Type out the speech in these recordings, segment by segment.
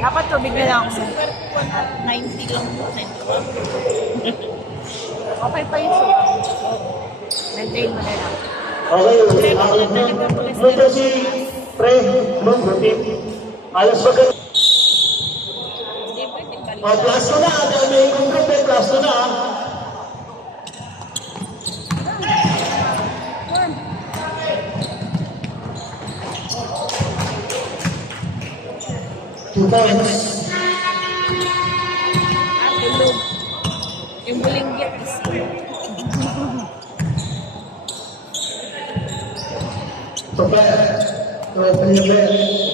Dapat tubig na lang. Super 190 lang po. Okay pa yun. Maintain mo na lang. Okay, luto si Pre, luto. Alas ba ka? Hindi pwedeng balik. O, plus ko na. May improvement, plus ko na. Two points. At tulog. Yung bulinggit kasi.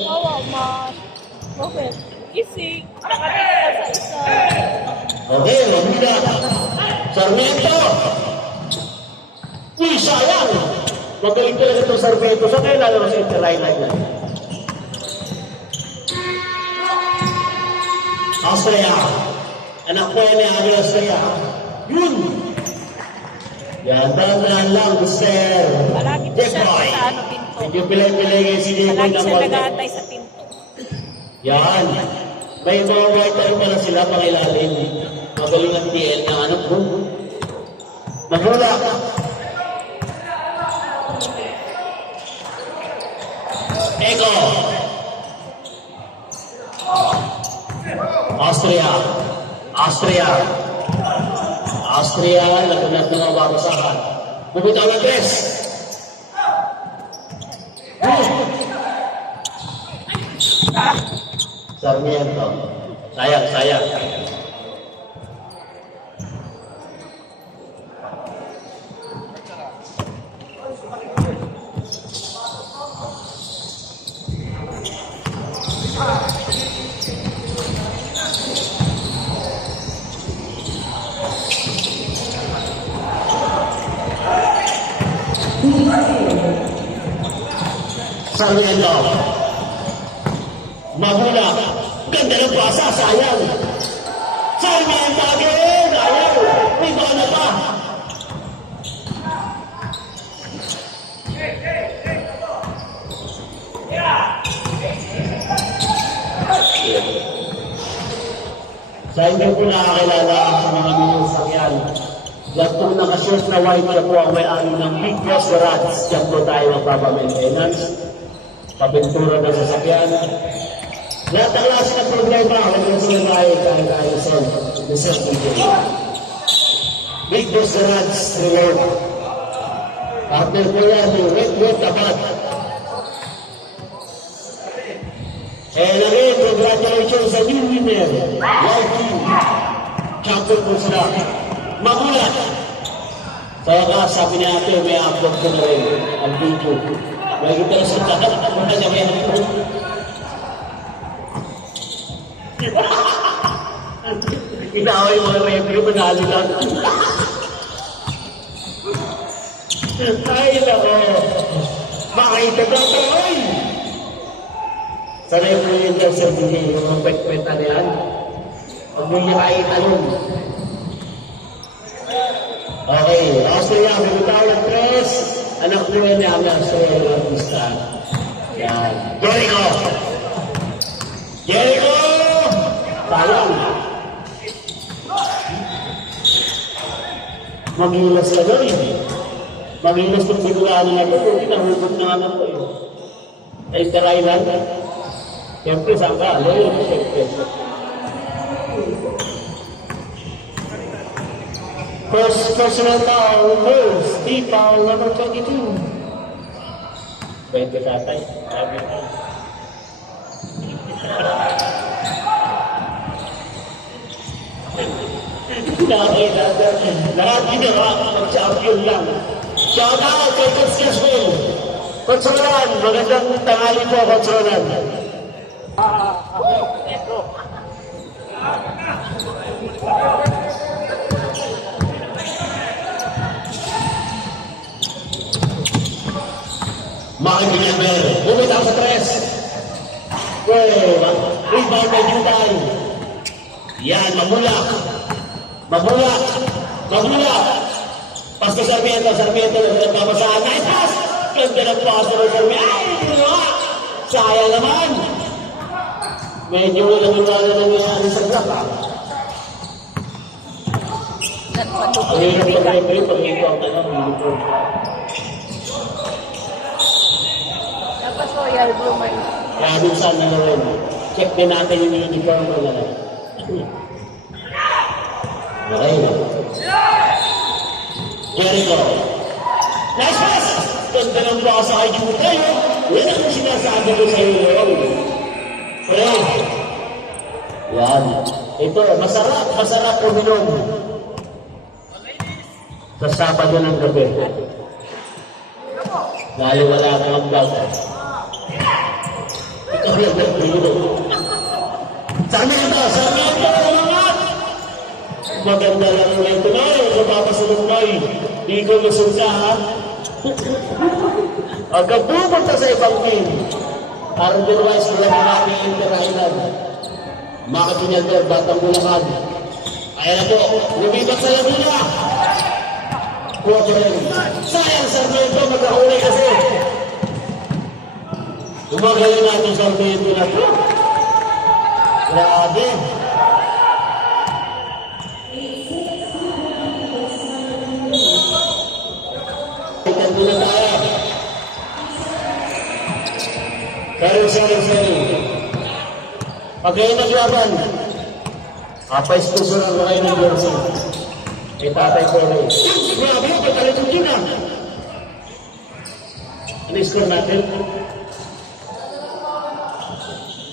Kawa, ma. Bakit? Kising. Nakatingin sa isa. Okay, Romina. Sarmiento. Uy, sayang. Magaling talaga itong Sarmiento. Saan kayo lalabas sa interline na? Austria. Anak ko yan ni Austria. Yun. Yan, dahan lang, Mr. Palagi po siya Jeffroy. sa ano, pinto. Medyo pilay-pilay kayo si Jeffroy Palagi ng siya konti. nag-aantay sa pinto. Yan. May mga white eye pala sila pangilalim. Magaling ang TL ng ano po. Magula. Ego. Austria. Austria. Austria. Lagunat ng mga babasahan. Bumitaw ng tres. Sarmiento. Sayang, sayang. Sarmiento. Mahula. Ganda ng pasa, sayang. Sarmiento again. Ayaw. May bola pa. Sa inyo po nakakilala sa mga minusakyan. Yan po nakashort na white siya po ang may-ari ng Big Boss Garage. Diyan po tayo magpapamaintenance. Kapintura ng sasakyan. Lahat ng klase ng problema, huwag yung sila tayo sa Reserve DJ. Big Boss Garage Reward. Partner po yan, wet tapat. Lagi, congratulations sa new winner. Wow team. Champion po sila. Magulat. Sa wakas, sabi niya natin, may upload ko na rin ang video. May kita na sa takat. Wala niya may upload. Inaway mga review, manalitan. Ay, nako. Makita ka ito, oy! Sa review yun dyan, Sir DJ, yung mga pet-peta na yan. Huwag mo niya kahit anong. Okay, Austria, bibitaw ng tres. Anak ko yun niya ang Austria ng artista. Yan. Jericho! Jericho! Sayang. Magilas ka doon eh. Magilas kung sigurado na ito. Kung kinahubog na nga ito eh. Ay, karailan. Siyempre, saan ka? Loyo, siyempre. First personal foul, first, team foul, number 22. 20 tatay. Sabi ko. Lahat ginawa, mag-champion lang. Shout out kay Coach Caswell. Coach Roland, magandang tanghali po, Coach Roland. Maki Villanueva, bumitaw sa tres. Rebound by Juday. Yan, mamulak. Mamulak. Mamulak. Pasto Sarmiento, Sarmiento, nagpapasahan. Nice pass! Ganda ng pass ng Sarmiento. Ay, ginawa. Sayang naman. Medyo walang wala nangyayari sa black ha. Ang hirap ng referee pag ito ang uniform. Tapos royal blue may. Kaya dun saan na rin. Check din natin yung uniform ko na lang. Okay na. Jericho. Nice pass! Ganda ng baka sa kay Jutay. Yan ang sinasabi ko sa iyo. Pre. Yan. Ito, masarap uminom. Sa Sabado ng gabi. Lalo wala kang ambag. Ito yung nag-uminom. Sarmiento! Umangat! Maganda lang na ito na. Mapapasunod mo. Di ko masunsa ha. Hanggang pumunta sa ibang team. Arden Wise, wala mo namin Inter-Island. Maka Pinalder, Batang Bulacan. Ayan na po, lumipat sa Laguna. Sayang, Sarmiento, magkahuli kasi. Gumagaling natin Sarmiento na ito. Grabe. Ito na tayo. Sorry. Pag kayo naglaban, pa-sponsor ang kayo ng jersey. Kay Tatay Kore. Grabe, pagkalikot yun ah. Ano score natin?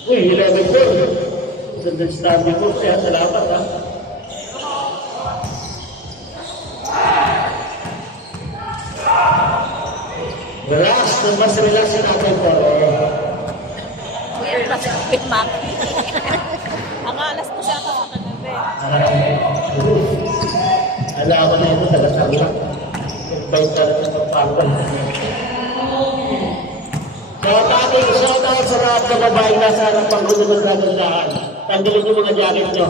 Uy, 11-4. Sandal stamina ko, kaya salamat ha. Relax, mas relax yung Tatay Kore. Weird pa sa Pitmac. Ang alas ko siya sa kagabi. Alam ko na ito, taga-sabla. Bait ka na sa pagpapagod. Shout out sa lahat ng babaeng nasa harap ang gulo ng kagandahan. Tanggalin yung mga jacket nyo.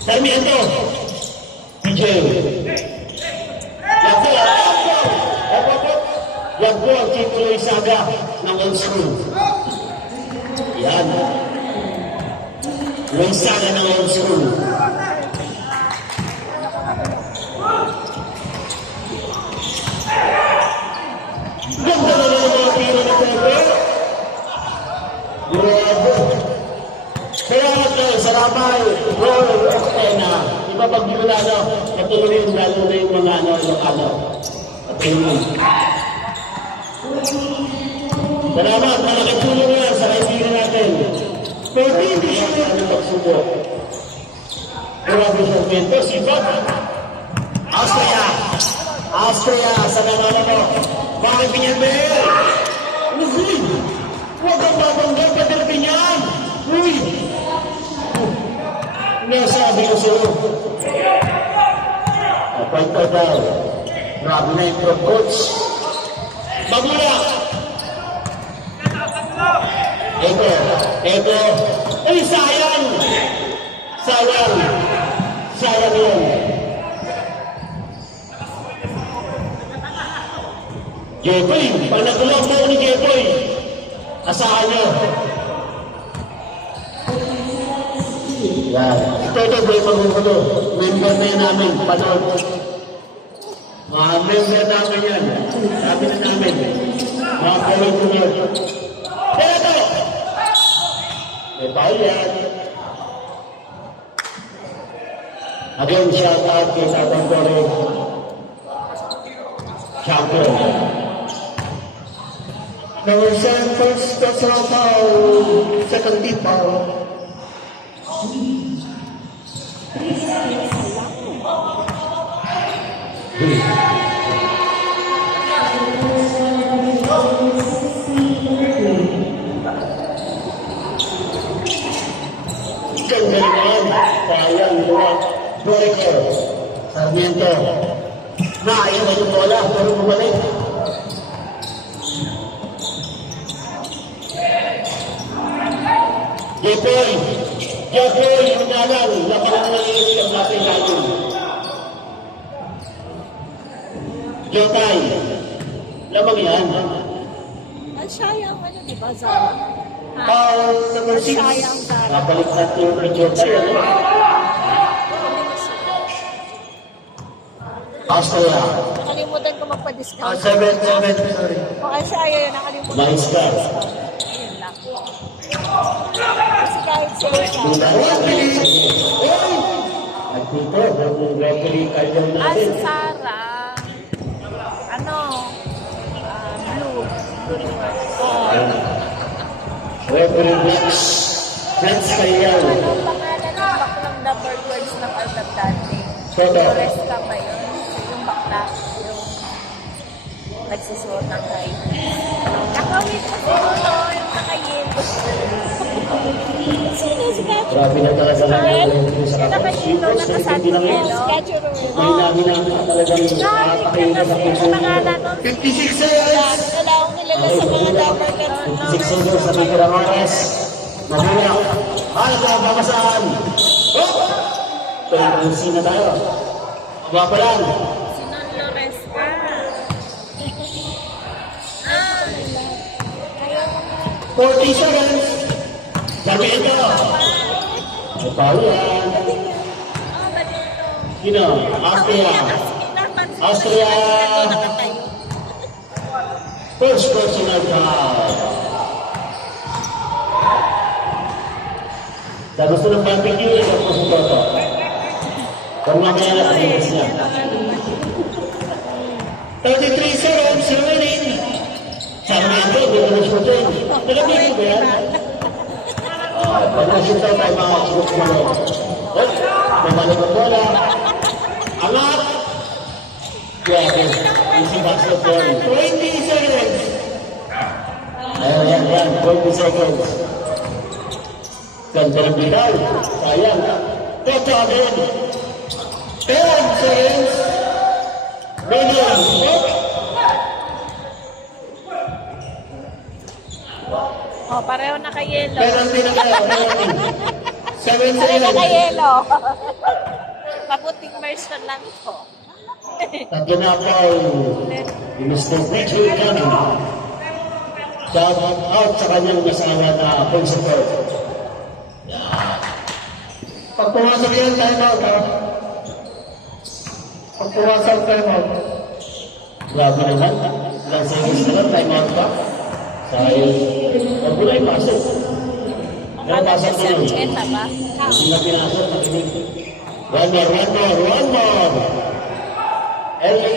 Sarmiento! PJ! Yan po ang titulo isaga ng old school. Yan. Yung isaga ng old school. Ganda na lang mga pino ni Pepe. Grabe. Salamat na sa Ramay. Roll of Tena. Iba pag Bicolano, patuloy yung lalo na yung mga ano. Patuloy. Salamat, malaking tulong yan sa kaibigan natin. Pero hindi siya namin pagsubok. Grabe siya kwento, sipag. Austria, sa nanalo mo. Bakit Pinalder? Uy! Huwag kang babanggang Pader Pinal! Uy! Nasabi ko sa'yo. Kwento daw. Grabe na yung pro coach. Magmula! Ito. Ay, sayang yun. Jepoy, pag nagulong mo ni Jepoy, asahan nyo. Yan. Ito, boy, pag-ulo. Member na yan namin, panood. Mga member namin yan. Sabi na namin. Mga panood. Ito! May paul yan. Again, shout out kay Tatay Kore. Champion. Number 7, first, that's all foul. Second deep foul. Ganda naman. Sayang, Breaker. Sarmiento. Ayaw yung bola, pero bumalik. Jepoy, yung nalang, lapangan ng ilis ang natin natin. Jotay, lamang yan. Ang sayang, di ba, Zara? Foul number 6. Sayang, Zara. Nabalik natin yung picture tayo. Austria. Nakalimutan ko magpa-discount. 7, sorry. Okay, sayang yun. Nakalimutan ko. Nice guy. Ayun lang. Kasi kahit sa'yo siya. At dito, yung referee kayo Si natin. Sarah, ano, blue. Blue reverse. Referee Flex. Flex kayo. Anong pangalan ng baklang number words ng Albert Dante? Toto. Flores ka ba yun? Yung bakla, yung nagsusuot ng high. Nakawit ako yung nakayelo. Sino si Katro? Grabe na talaga lang yung referee sa Yung nakayelo, nakasati kapag. yelo. Sketcher May namin ang talagang nakakakain na sa puso. pangalan nun. 56 seconds! Wala akong nilala sa mga number ka 56 seconds sa may kirang oras. Mabuya. Nagkakabasaan. Oh! Pero sino tayo? Aba pa lang. Sinon Lores ka. Ayaw ko na. 40 seconds. Sabi ito. Ay, pawian. Ba't ito? Sino? Austria. Austria. First personal foul. Sa gusto ng barbecue, ito po sa Toto. Kung mamaya na pag-iwas niya. 33 seconds remaining. Sabi ito, dito na shooting. Nalagay ko ba yan? Pag na-shoot tayo mga shoot mo. Oh, bumalik ang bola. Angat! Yeah, easy basket for 20 seconds. Ayan, 20 seconds. Ganda ng bitaw. Sayang. Toto again. 10 seconds. Medium. Oh, pareho na kay Yelo. Penalty na kayo. 7 Pareho na seconds. kay Yelo. Mabuting version lang ko. Tatlo na foul. Mr. Richard Cannon. Shout out sa kanyang nasawa na full support. Pag pumasok yan, time out ha. Pag pumasok, time out. Grabe naman. Ilang seconds na lang, time out pa. Sayang. Huwag mo na ipasok. Pero Akala pasok niya mo si yun. Cheta ba? Hindi na pinasok, makinig. One more. LA.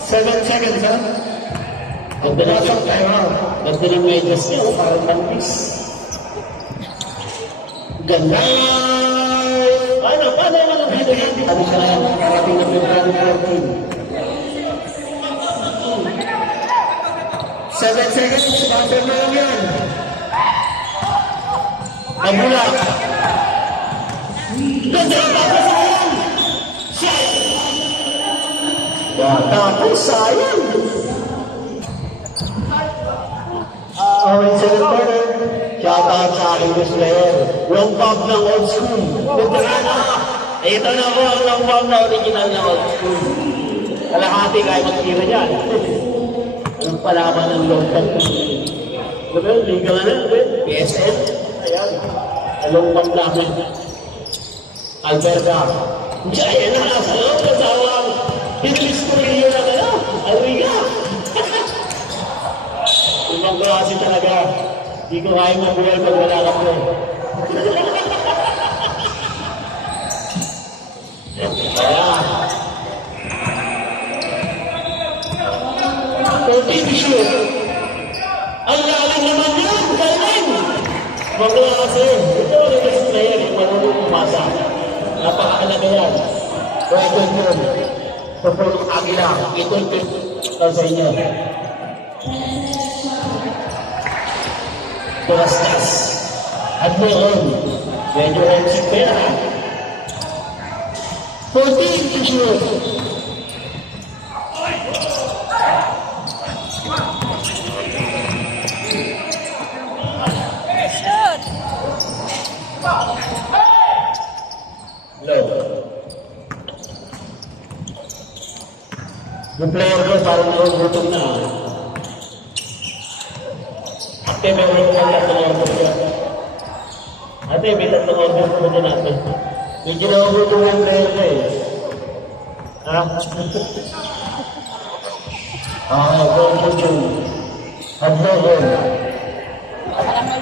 7 seconds, ha? Ganda na siyang time out. Ganda ng medyas niya, parang mantis. Ganda! Paano ang video yan? Sabi siya lang, karating na February 14. 7 seconds, buffer na lang yan. Magmula. Ganda ang tapos sayang! Tapos sayang! Owen Senator, shout out sa aking guest player. Long pop ng old school. Ito na po ang long pop na original na old school. Kalahati kahit magkira dyan. Ang palaban ng long pop. Diba, liga nga na, PSN. Ayan, long pop namin. Alberta. Ayan na, nasa loob, kasawang. Hinilis ko rin yun na kaya. Alwiga. Ibang klase talaga. Hindi ko kaya mabuhay pag wala ka po. Kaya. Continue shoot. Ang lalim naman yun. Galing. Ibang klase. Ito ang nagkasi player. Yung marunong umasa. Napakahalaga yan. Pwede yun. Pupulong agila. Ito sa inyo. Tulastas. At noon, medyo homesick pa yan, ha? 14 to shoot. Shoot! Low. Yung player ko parang nagugutom na. Ate, may tatlong order ko. Ate, may tatlong order ko na natin. Medyo nagugutom yung player ko eh. Ha? Go.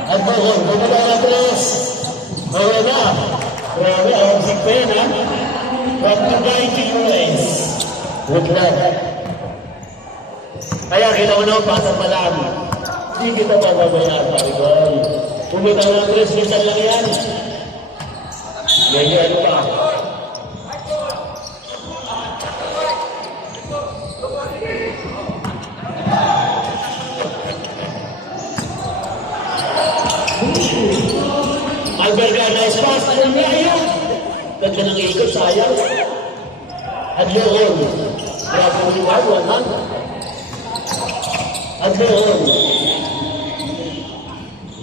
Advogon. Bumaba na tres. Bumaba na. Grabe, awasik pa yan ha. From Dubai to US. Good luck. Kaya kita mo na, pasa pa lang. Hindi kita pababayaan, parigol. Bumaba na tres, minsan lang yan. Ganyan, ano pa? Alberga, nice pass. Ano na yun? Ganda ng ikot, sayang. Adloon. Grabe mo liwan, wanan. Adloon.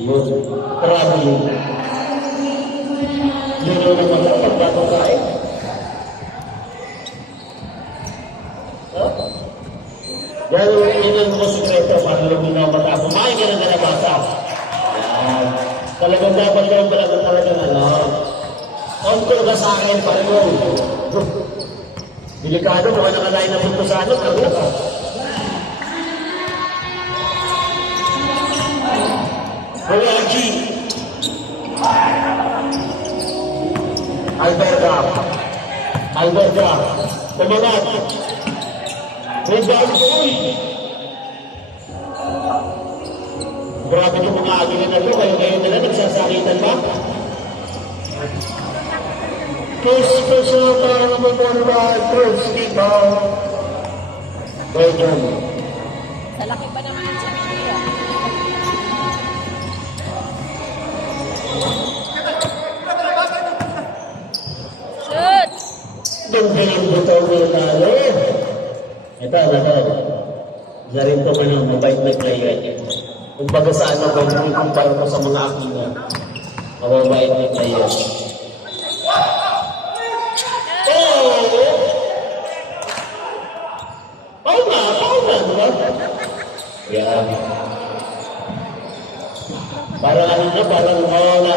Yun. Grabe yun. Yun ang mga pagbatong kain. Yan ang mga sekreto para luminaw mata. Kumain ka ng galabasa. Yan. Talagang dapat yung talagang ano. Contour ka sa akin, parang mo. Delikado, kung nakalain na punto sa ano, kagula ka. Royalty. Alberga. Kumalat. Rebound boy. Grabe yung mga agilin na ito, kayo nila nagsasakitan ba? Push para naman ba? Push, diba? Belgium. Sa laki pa naman yung Chelsea. Shoot! Dungdingin buto mo lalo. Ito. Zarin to man yung mabait na player. Kung baga sa ano, kung kumpara mo sa mga akina, mababait na player. Pauna, diba? Yan. Parang ano na, parang mawala.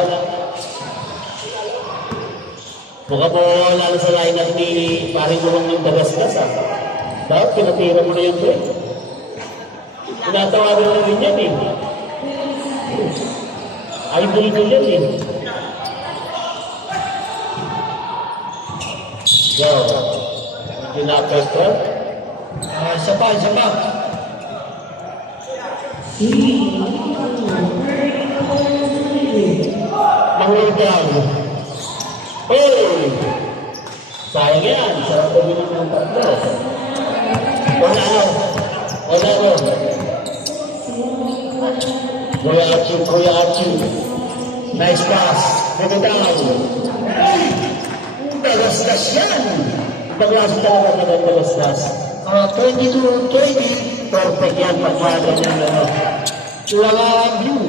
Mukha mawala na sa lineup ni paring gulong ng dagas-gas ah. Dapat pinatira mo na yung break. Tinatawagan na rin yan eh. Idol ko yan eh. Yo, tinapos ko. Isa pa. Mangulgang. Hey! Sayang yan. Sarap ko din ng tatlo. Wala no. Kuya Achi. Nice pass. Moving down. Dagas-gas yan. Paglaso talaga ng dagas-gas. 22-20. Perfect yan. Pagpagan yan. Lala blue.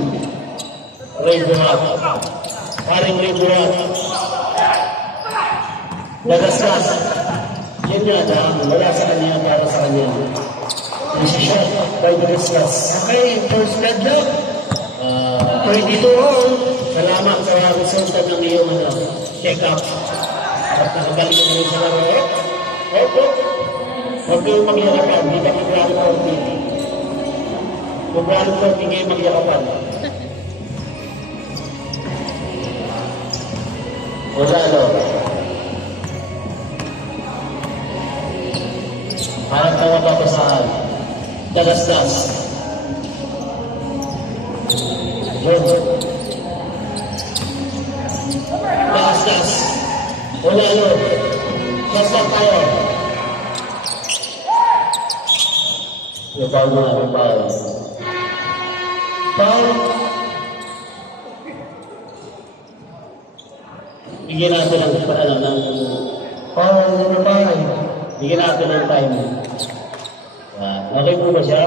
Rainbow up. Paring rainbow up. Dagas-gas. Yan yan. Wala sa kanya para sa kanya. Decision by dagas-gas. Okay, first blood lock. 22 all. Salamat sa resulta ng iyong check-up. At nakabalik mo rin sa laro. Opo. Huwag kayong magyakapan. Hindi ka mag-rally 40. Mag-rally 40 kayo magyakapan. Gonzalo. Parang tawa papasahan. Dagas-das. Dagas-das. Gonzalo. Basta tayo. Foul na, foul. Foul. Bigyan natin ng paalam ng foul number 5. Bigyan natin ng time. Okay po ba siya?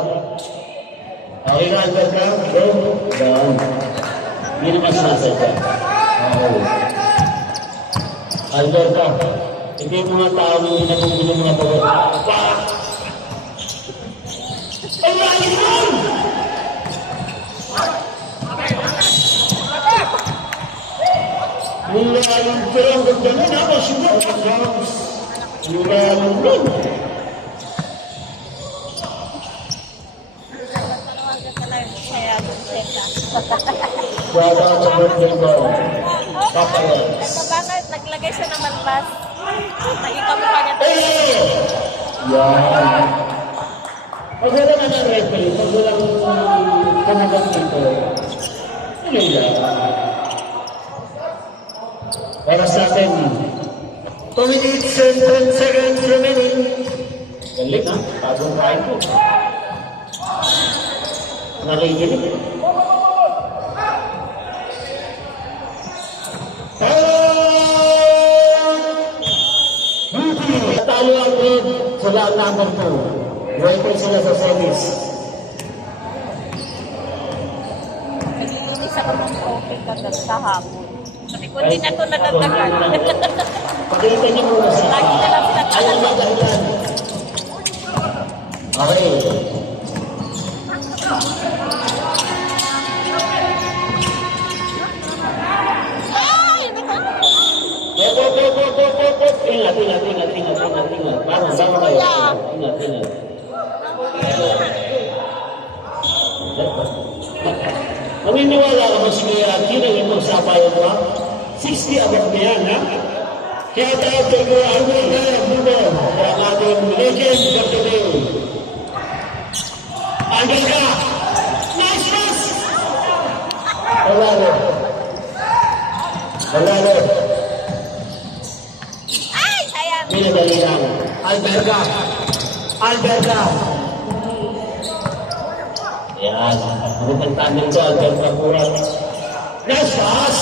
Okay ka, Albert ka? Go. Down. Hindi naman sinasadya. Okay. Albert ka. Ito yung mga tao na hindi nabubili mga bawat. yung perang gagdaman ha, masyubo. Yung rin. Tanawagan ka lang. Kaya yung seka. Shout out sa birthday boy. Papa Reds. Ito bakit? Naglagay siya ng malbas. Nakita mo pa niya. Yan. Pag wala na ng referee, pag walang kamagang dito, tuloy lang. Para sa atin, 2 minutes and 10 seconds remaining. Galing ha, bagong kain po. Nakikinig. Talo ang red sa lahat number 2. Welcome sila sa service. Naglilinis ako ng okay kahapon. Sabi ko, hindi na ito nadagdagan. Pakita niyo muna sa Lagi na lang sila ayaw magdahilan. Okay. Go. Ingat. Parang sama kayo. Ingat. Maminiwala ka ba si Kuya Archie na yung magsabayan mo ha? 60 above na yan ha? Kaya tayo kay Kuya Archie na bubo ang ating legend of the day. Andal ka! Nice pass! Wala rin. Ay, sayang. Pinadali lang. Alberga. Yan. Magandang tandem ko, Alberga Purat. Nice pass!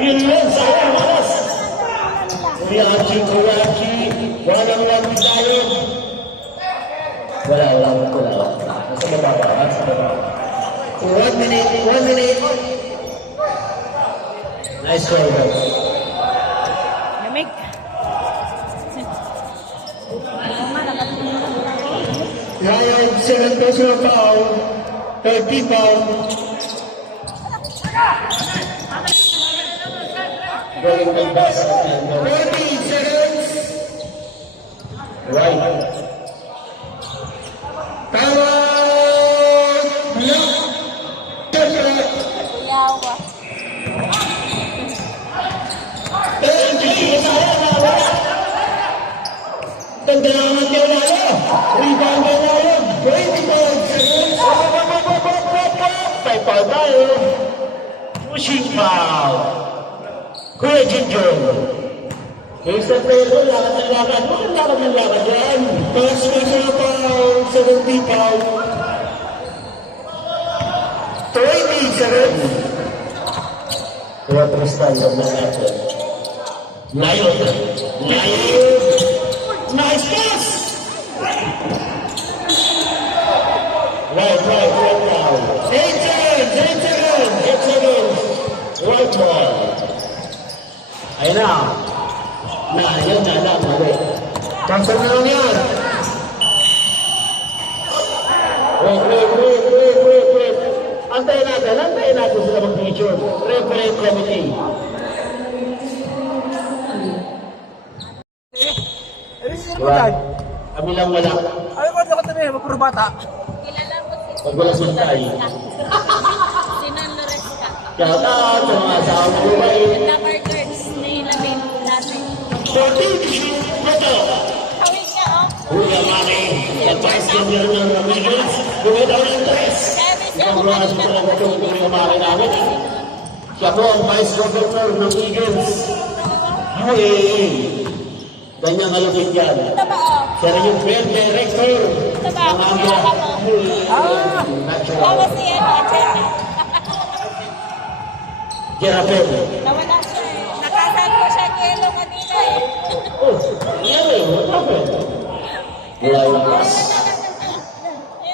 Yun yun, sayang malas. Kuya Archie. Walang tayo. Wala. Nasa baba. 1 minute. Nice goal, guys. Lamig. Ryan, 7 personal foul, 30 foul. Going to basket and 30 seconds. Right. Tama! Yawa. Tendangan dia lalu, rebound dia lalu, 25 seconds. Bye tayo. Pushing foul. Kuya Jinjong. Isa player ko, lakad. Walang lakad yan. Pass personal foul, 70 foul. 20 seconds. Kuya Tristan, huwag na natin. Layo. Nice pass! Right now. 8 seconds. Right ball. Ayun na. Ayun na lang. Cancel na lang yan. Wait. Antayin natin sila mag-picture. Referee committee. Kami lang wala. Ayaw ko ako tabi, puro bata. Kilala mo si Pag wala sila tayo. Si Nandores ka. Shout out sa mga asawa mo ba Yung lover girls na ilamin natin. 14, ito. Hawig niya, oh. Kuya Mami, advice yan yan ng Ramírez. Gumidaw ng dress. Sabi siya, Ikaw mga sa talaga ito yung Kuya Mami namin. Siya po ang Vice Governor ng Eagles. UAA. Ganyan kalupit yan. ito ba, oh? Siya rin yung fair director. Ito ba, ng mga kilala mo? natural. Bawa si Acheta. Jerapel. Nawala siya eh. Nakasal ko siya yelo kanina eh. Oh, nangyari. What happened? Wala yung pass.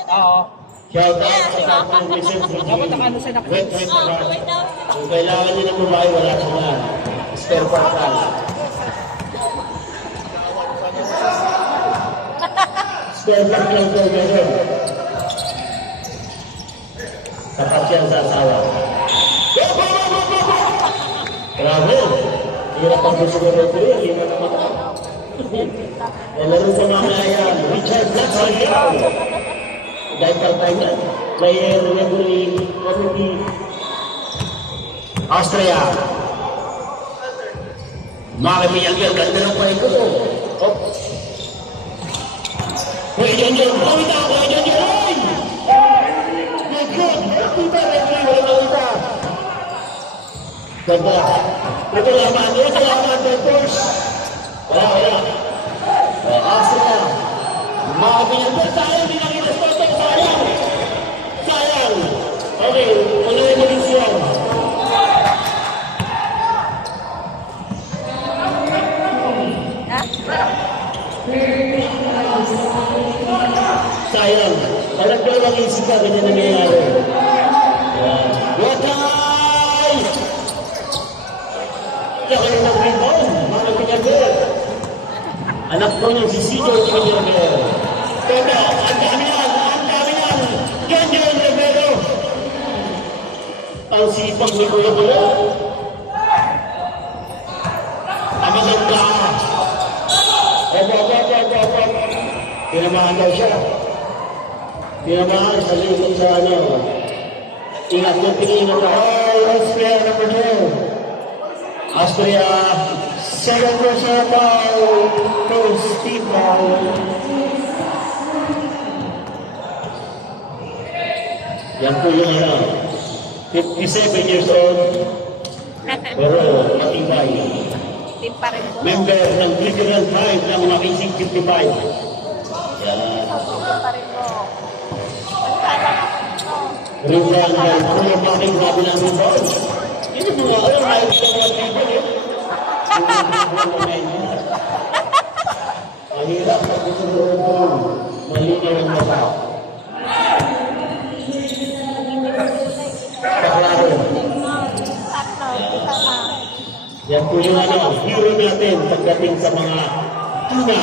Oo. Shout out sa Captain Vicente Dapat nakano siya Wait, nakano. Oh, wait daw. kung kailangan niyo ng babae, wala sila. Spare part lang. Spare part lang po meron. Tapat yan sa asawa. Grabe! Hirap ang gusto ko rin ito. Hirap ang mata. Lalo sa mga yan. Richard Blackson. Dahil time na. Player referee committee. Austria. Mga kaibigan, ganda ng pahay ko. Oh. Uy, John! Kawita ako! John! Good! Nakita, referee. Wala makita. Ganda. Ito laman. Force. Wala. Austria. Mga kaibigan, sayang din ang inastoto. Sayang. Okay, wala yung maging sayang. Alam ko lang isip ka, ganyan nangyayari. Wakay! Kaya kayo nag-rebound, mga pinagir. Anak ko niya si Sido Pinagir. Toto, ang dami yan! John Rivero! Ang sipag ni Kuya Kuya. Ang maganda. Opo. Tinamahan daw siya. Tinamahan sa likod sa ano. Ingat yung tingin ko. Austria number 2. Austria, second person foul to Steve Ball. Yan po yung 57 years old. Pero matibay. Team pa rin po. Member ng Regional 5 ng Makisig 55. Yan. Pa rin po. Magkala Rizal ng Kuya Making grabe namin ba? Hindi mo nga alam, ayaw siya mga people eh. Mahirap na gusto ko malinaw ang mata. Paklaro. Yan po yung hero natin pagdating sa mga tuna.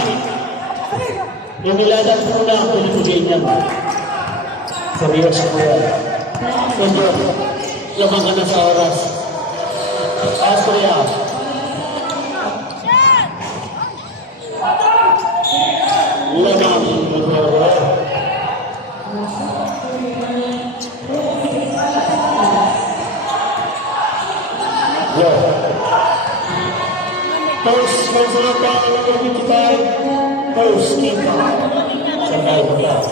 Yung nilagang tuna, pinipigay niya. Seryoso po yan. Medyo, lamang ka na sa oras. Austria. Lamang. Post, President Paolo Victor, Post, Kita. Sandal ko yan.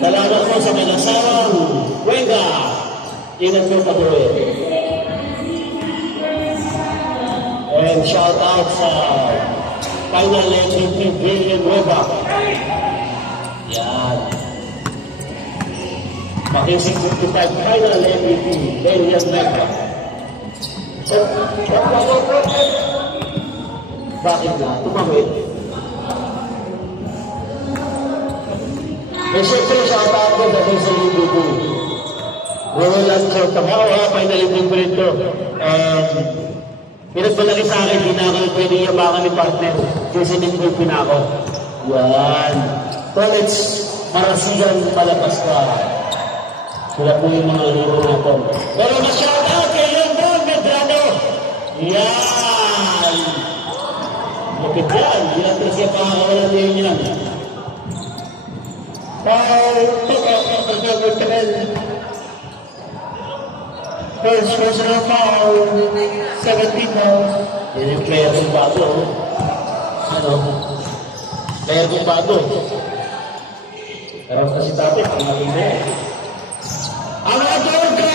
Salamat po sa Melasang, Wega. Ingat po patuloy. And shout out sa final MVP, William Wega. Yan. Makisig 55 final MVP, William Wega. Bakit na? Tumawid. Eh, siyempre, shout out ko dahil sa YouTube. Roland Chotamawa, final MVP ko rin ito. Pinagbalaki sa akin, di na ako pwede yabangan ni partner. Sisinip ko yung pinako. Yan. College, Marasigan, Palapas ka. Sila po yung mga hero natin. Pero ma-shout out kay London Medrano. Yan. Lupit yan. Yan na siya pakakawalan niyo yan. First personal foul, 17 fouls. Yan yung player kong bago. Ano? Player kong bago. Pero kasi tapos, ang maganda eh. Amador ka!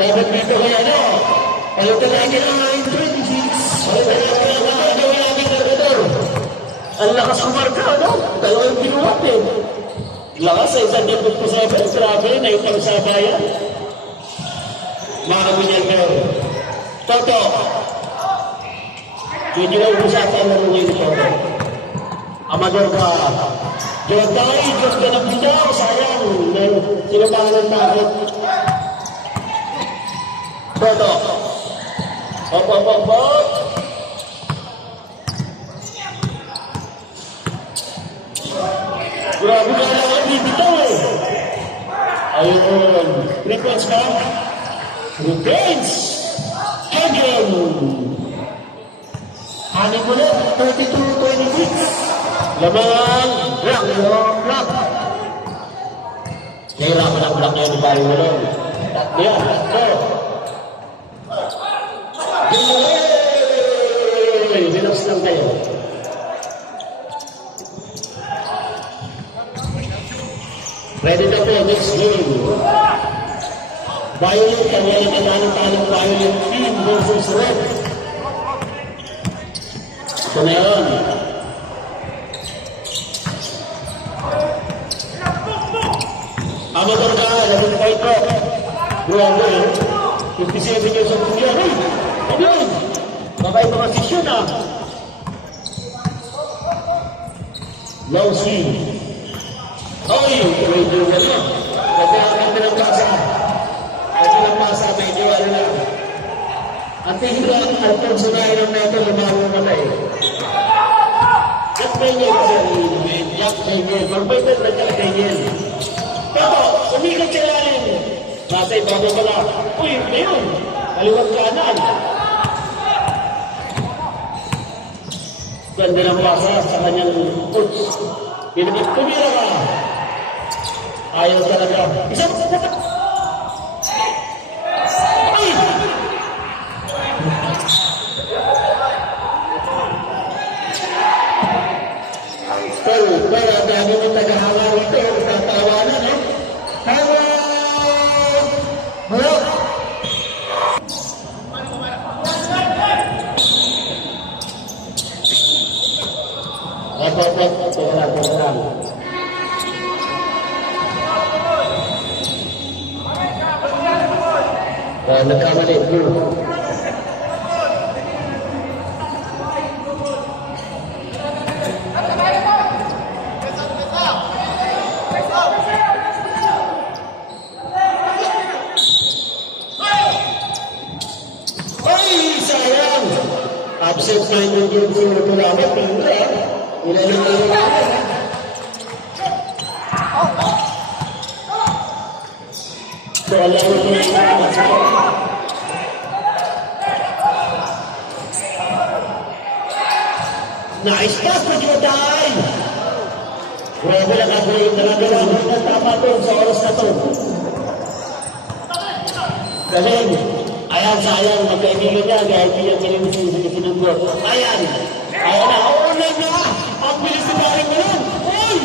Dapat dito kaya ano? Ayaw ka lagi ng 926. Ayaw ka lagi ng gawin natin kargador. Ang lakas kumarka, ano? Dalawa yung pinuwat eh. Lakas sa isang dito po sa grabe, na yung sa bayan. Mga kabinyan Toto. Hindi na usapan na rin yung Toto. Amador ka. Diyos ka ng bitaw, sayang. Sinupangan ng takot. Toto. Op. Grabe ka na ang bitaw eh. Ayun. 3 points ka? 3 points! Adrian! Hanin mo ulit, 32-26. Lamang, block, yung block. Nahirapan ang block niya ni Barry Malone. Tatlo yan, tatlo. Binos lang kayo. Ready na po, next game. Violet, kanya yung katanong-tanong Violet team versus Red. Ito na yun. Amador ka, labing fight ko. Grabe, 57 years of kuya. Hey, ano yun? Babay mga sisyon ah. Low C. Oy, medyo ano. Ganda ng pasa. Ganda ng pasa, medyo ano lang. Ang tingin lang, Alfonso na ilang neto, lumawa na tayo. Jack Daniel kasi ang inumin. Jack Daniel. Magbaitan na Jack Daniel. Pero, umikat siya rin. Nasa ibago pala. Uy, ngayon. Kaliwag kanan. Ganda ng pasa sa kanyang coach. Tumira ka. Ayaw talaga. Isang ay! Pero, dami mo tagahawa rito. Tatawa na, no? Hawa! Hawa! Teka lang. Nagkamali, blue. Ay, sayang! Absent-minded yun si Tulamat. Ilalim na yun. So, alam mo ito yung nice pass na Jotay! Grabe lang ako yung nalagalaw na tama ito sa oras na ito. Galing! Ayan, sayang, magkaibigan niya, dahil hindi yung kinimusin sa kisinunggot. Ayan! Ayan na! Oo na na! Ang bilis na baring mo lang! Uy!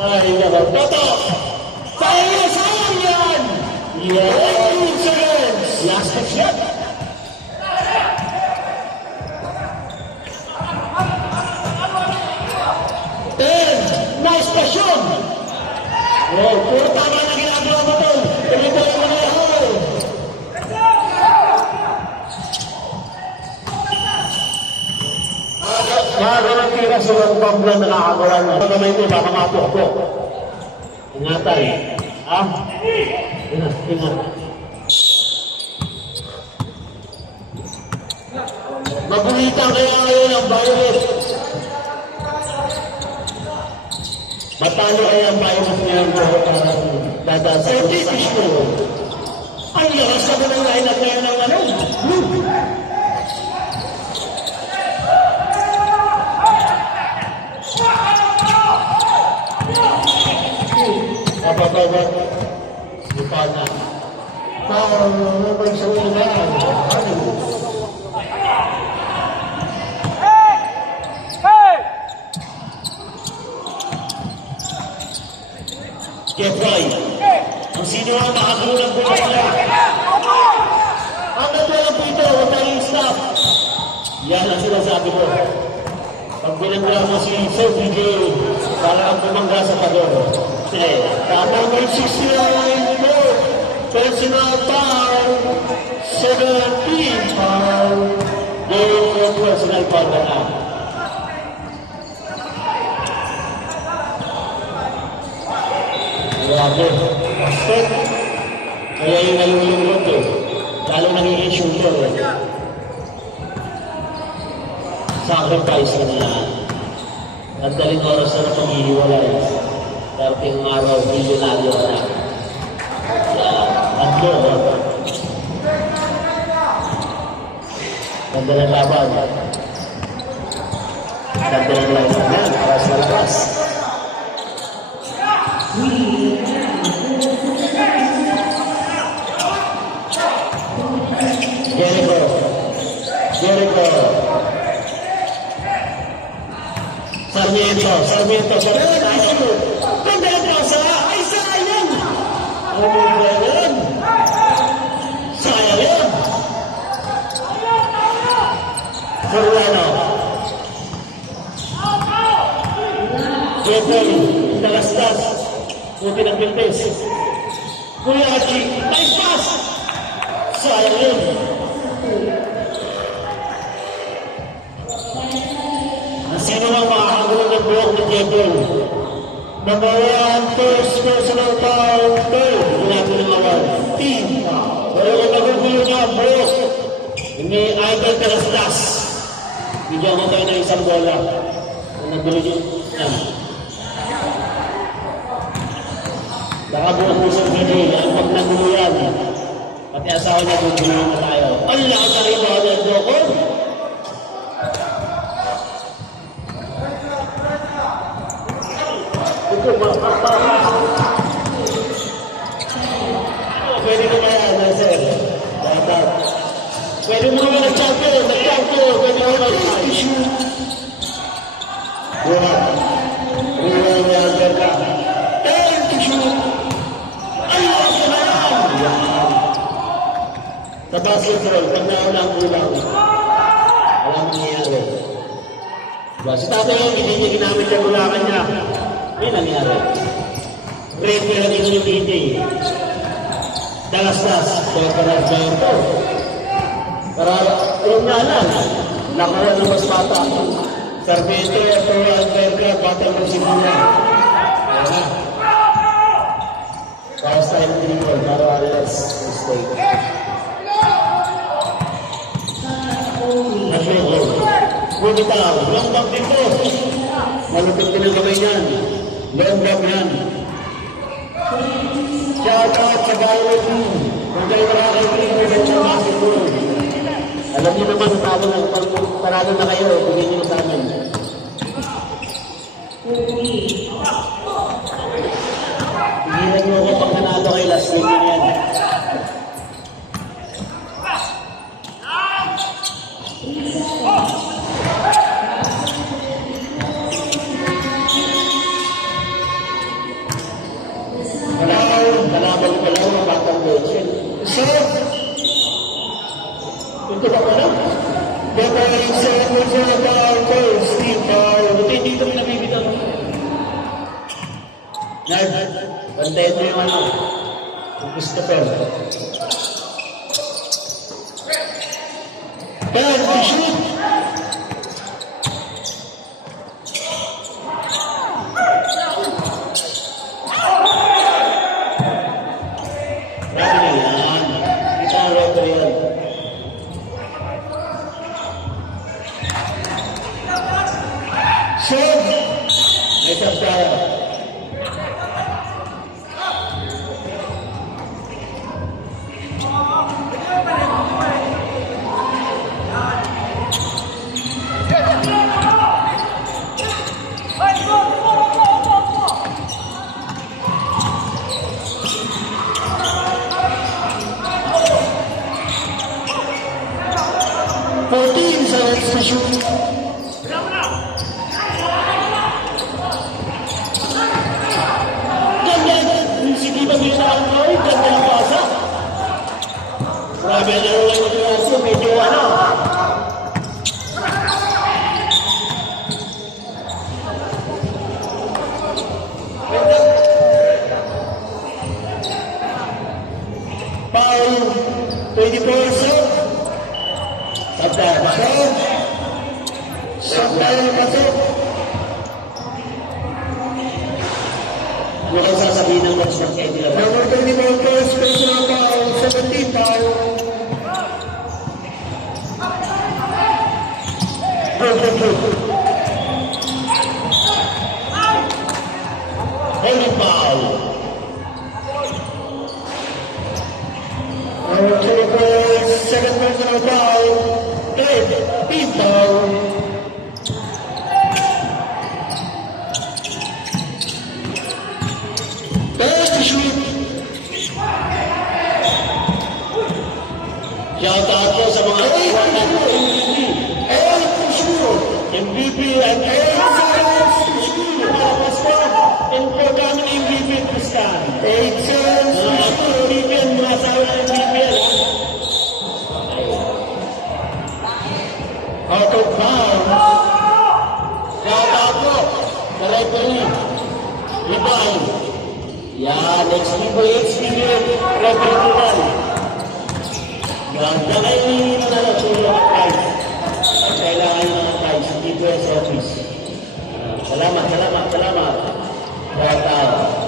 Ay, naman. Toto! Sayang yan! Yan! Last shot! Nice passion! Oh, puro tama na ginagawa mo ito. Ganito yung mga hall. Bago ng tira sa mga pambla na nakagawa mo. Baka may ito, baka matukpo. Ingatan. Ah? Ingat. Mabulitan kaya ngayon ang Violet. Matalo ay ang Violet ngayon ko parang dadasa. Eh, titis ko. Ang lakas ka ng line-up ngayon ng ano? Ababa. Lupa na. Ano ba yung sa una? Jeffrey, kung sino ang makagulang po nila. Hanggang walang po ito, huwag tayong stop. Yan ang sinasabi ko. Pag binangga mo si Sir DJ, para ang bumangga sa pagod. Tapos may 69 mo. Personal foul. 17 foul. Going for personal foul na. Grabe. Step. Kaya yung nalulunod eh. Lalo nagiging shooter eh. Sacrifice na nila. At daling oras na pag-ihiwalay. Darating ang araw, milyonaryo ka na. Yan, tatlo. Ganda ng laban. Ganda ng laban. Yan, aras na lakas. Jericho. Jericho. Sarmiento. Sarmiento. Sarmiento. Ganda ng pasa. Ay, sayang. Ano ba yan? Sayang yan. Soriano. Jeffrey. Tagastas. Buti ng Bilbis. Kuya Archie. Nice pass. Sayang yun. Sino ang makakagulo ng buhok ni Jeffrey? Number 1, first personal foul, third. Wala ng award. Team foul. Pero kung nagugulo niya ang buhok, hindi Idol Tagastas. Bigyan ko tayo ng isang bola. Kung nagulo niyo. Yan. Nakabuong puso ng video. Ang pag nagulo yan. Pati asawa niya gugulo na tayo. Ang lakas na rin mga nagdoko. Pwede ko kaya, sir. Dapat. Pwede mo naman nag-champion. Nag-champion. Pwede mo nag-champion. Buhat. Buhat na ang ganda. Ayaw ka na yan! Sa basketball, pag nauna ang kulang, wala mangyayari. Si tatay yung hindi niya ginamit yung gulakan niya. May nangyari. Red pero dito yung DJ. Dalastas. Dalastas. Dalastas. Para, ayun nga lang. Nakuha ng mas bata. Sarmiento, ito, Alberga, bata ng Simula. Ayan. Para sa tayo ng Nicole, para alas mistake. Nasyoko. Bumitaw. Long back dito. Malupit din ang kamay niyan. Long back yan. Shout out sa Violet Team. Kung kayo nakakaibigan ng basketball. Alam niyo naman, parado na kayo. Bigyan niyo sa amin. Pigilan niyo ako pag nanalo kay last week yan. Kalaban ko lang ang batang Gretchen. So, ito ba ko lang? Bata yung sa first team foul. Buti hindi kami nabibitaw. Nerd, bantayan mo yung ano, yung Christopher. Ben, shoot! Grabe na yan. Kita ang referee yan. Shoot! May sabdaya. Sa next na shoot. Ganda! Si Diba Binaan ko, ganda ng pasa. Grabe na lang yung klase, medyo ano. Foul, 24 shot. Sabda, pasok. Sabda yung pasok. Mukhang sasabihin ng coach ng Eddie Laban. Number 24 first, personal foul, 17 foul. Go. Hold it. Okay, first, second personal foul. Team foul. First to shoot. Shout out po sa mga kawan ng MVP. MVP and 8 seconds to shoot. Tapos po, important MVP Tristan. 8 seconds to shoot. MVP ang mga asawa ng MVP. Out of bounds. Shout out po sa referee. Rebound. Yan, next experience. Referee naman. Ganda kayo na natulong ang guys. Kailangan nyo ng guys, hindi ko sa office. Salamat. Shout out.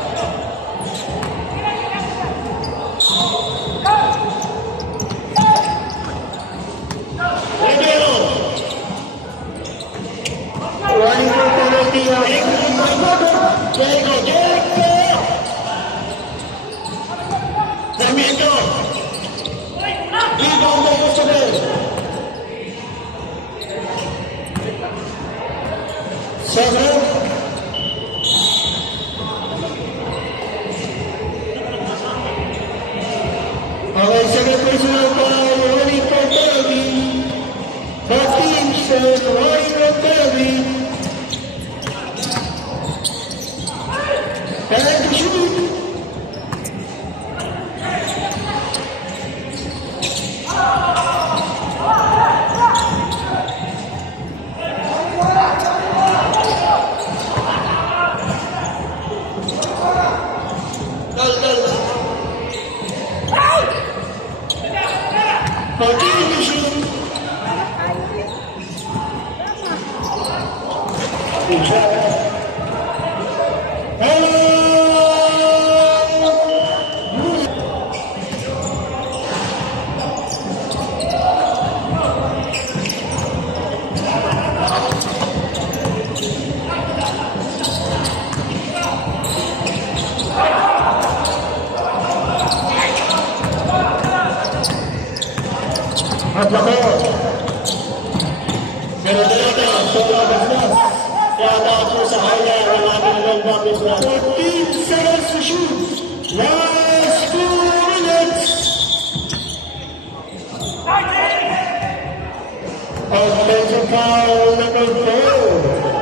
Rodeo! Running for penalty. Jericho! Sarmiento! Rebound by Christopher. Seven. Okay, second personal foul, running for Derby. 14-7, running for Derby. And to shoot. Continue to shoot. Good shot. At lako. Pero dito, sobrang bastos. Kaya ako sa highlight ang ating long bucket na 14 seconds to shoot. Last 2 minutes. Offensive foul number 4.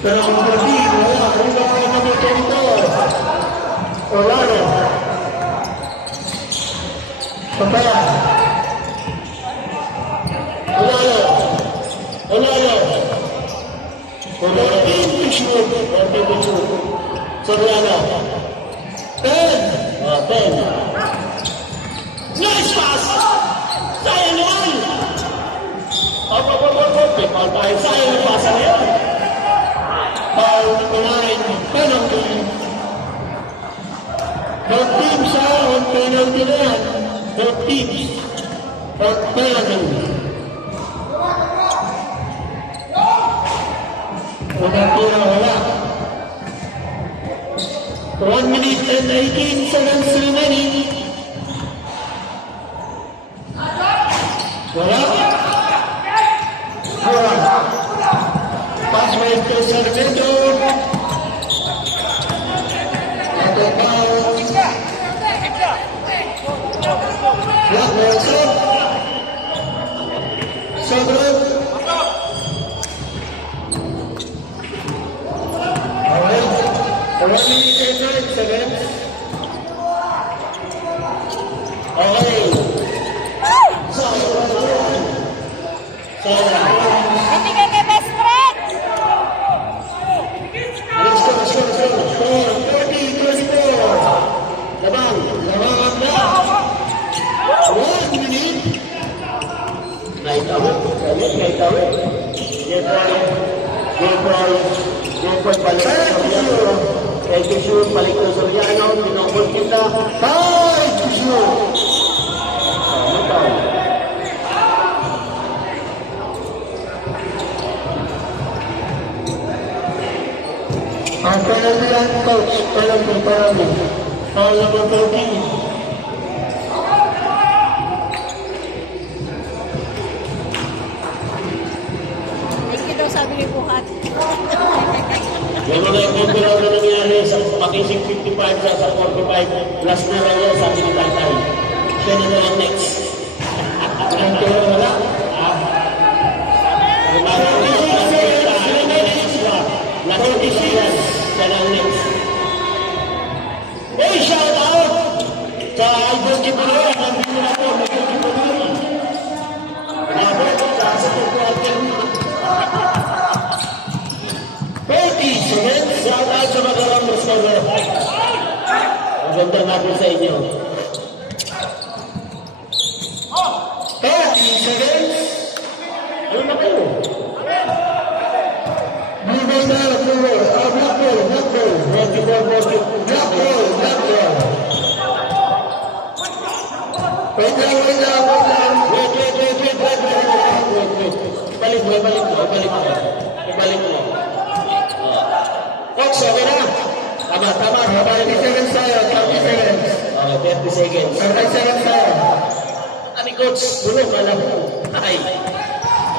Pero kung hindi, wala. Rebound number 24. Orlando. Pagkaya. Orlando. 14 to shoot. Soriano. 10. Nice pass! Sayang naman! Foul tayo. Sayang yung pasa na yun. Foul number 9, penalty. Both teams are on penalty na yan. Both teams on penalty. Wala. 1 minute and 18 seconds remaining. Wala. Pass by to Sarmiento. Ato foul. Black Wilson. Sobrang. Alright. 1 minute and 9 seconds. Okay. Hindi ka kay best friend! Let's go. 40-24. Labang na. 1 minute. Night out. Balik sa Soriano. Balik sa Soriano. Pinokol kita. 5 shoot. Ano ba? Penalty yan, coach. Penalty. Foul number 13. Thank you daw sabi ni Bukat. Yung mga kontrol na nangyari sa Makisig 55 sa 45, last na lang yan, sabi ni Tatay. Siya na lang next. Ang kaya wala. Last na yan, siya lang next. Hey, shout out! Sa Albert Kibuloy, nandito na po, Albert Kibuloy. Labot sa Kibuloy. 30 seconds, shout out sa magalang restaurer. Ang ganda natin sa inyo. 30 seconds. Ano na kayo? Blue ball na, blue ball. Black ball. 44, black ball. Wait lang. Wait. Balik mo. Coach, okay na? Tama. 30 seconds tayo. 30 seconds. Okay, 30 seconds. 30 seconds tayo. Ani coach, bulong, alam mo. Ay.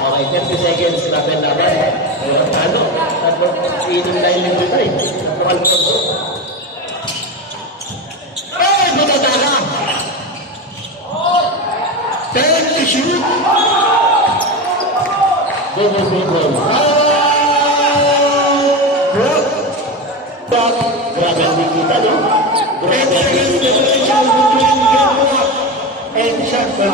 Okay, 30 seconds. Laban. Ano? Inom na ilim dito eh. Ay, butatala! 10 to shoot! Go. Grabe ang bigita, no? Grabe ang bigita. And shot ba?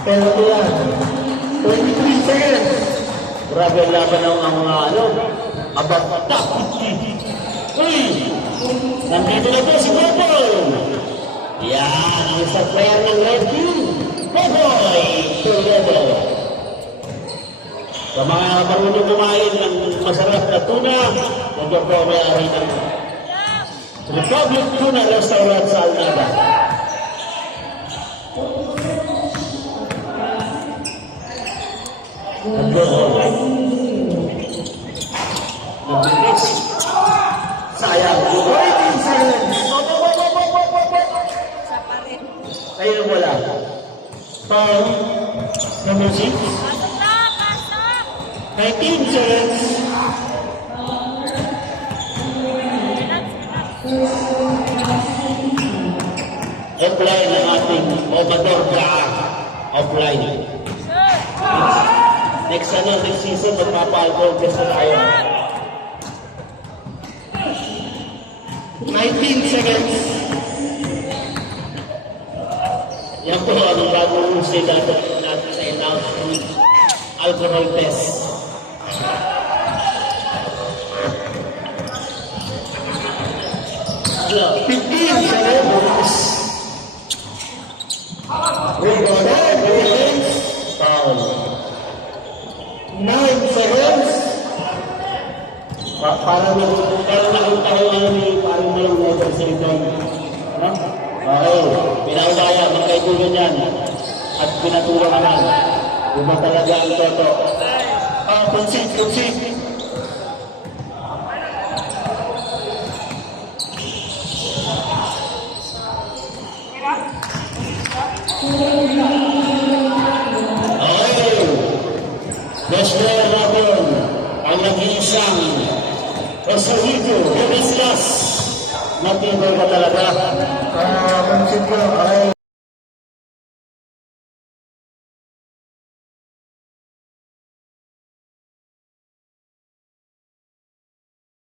Pero yan, 23 seconds. Grabe ang laban ng mga abag-tak. Uy! Nandito na po si Boboy. Yan, ang isa player ng Red Team. Boboy Toledo. Sa mga marunong kumain ng masarap na tuna, ito po may-ari ng Republic Tuna Restaurant sa Alnada. Sayang. 14 seconds. Sa pa rin. Ayun wala. Foul. Number 6. Pasok! 19 seconds. Offline ang ating Obador Kaa. Offline. Next season, magpapa-alcohol test na tayo. 19 seconds. Yan po ang bagong state natin sa announcement. Alcohol test. Hello. 15 seconds. Foul. 9 seconds. Parang nakita ko parang malang letter sa ito. Okay. Pinaulaya, magkaibigan yan. At pinatulong naman. Iba talaga ang toto. Concede. Wrestler natin ang nag-iisang Rosalito Velasquez. Matibay ka talaga. Concede ko.